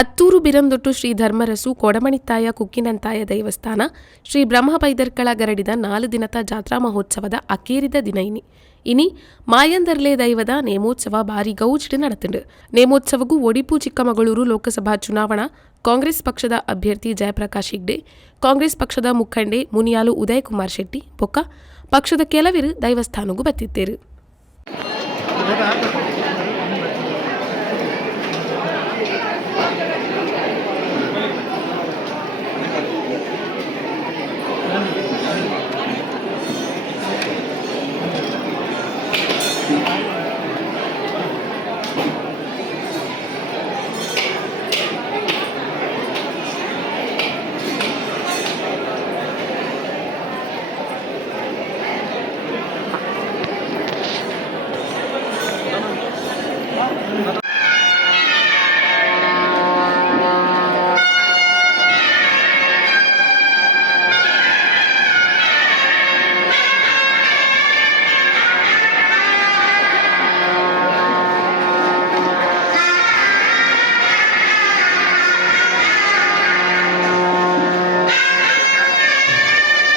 ಅತ್ತೂರು ಬಿರಂದೊಟ್ಟು ಶ್ರೀ ಧರ್ಮರಸು ಕೊಡಮಣಿತ್ತಾಯ ಕುಕ್ಕಿನಂತಾಯ ದೈವಸ್ಥಾನ ಶ್ರೀ ಬ್ರಹ್ಮಬೈದರ್ಕಳ ಗರಡಿದ 4 ದಿನದ ಜಾತ್ರಾ ಮಹೋತ್ಸವದ ಅಕೇರಿದ ದಿನ ಇನಿ ಮಾಯಂದರ್ಲೆ ದೈವದ ನೇಮೋತ್ಸವ ಬಾರಿ ಗೌಜಿಡ್ ನಡೆತುಂಡು. ನೇಮೋತ್ಸವಗೂ ಒಡಿಪು ಚಿಕ್ಕಮಗಳೂರು ಲೋಕಸಭಾ ಚುನಾವಣಾ ಕಾಂಗ್ರೆಸ್ ಪಕ್ಷದ ಅಭ್ಯರ್ಥಿ ಜಯಪ್ರಕಾಶ್ ಹೆಗ್ಡೆ, ಕಾಂಗ್ರೆಸ್ ಪಕ್ಷದ ಮುಖಂಡೆ ಮುನಿಯಾಲು ಉದಯ್ ಕುಮಾರ್ ಶೆಟ್ಟಿ ಬೊಕ್ಕ ಪಕ್ಷದ ಕೆಲವರು ದೈವಸ್ಥಾನಗೂ ಬತ್ತಿತ್ತೇರು.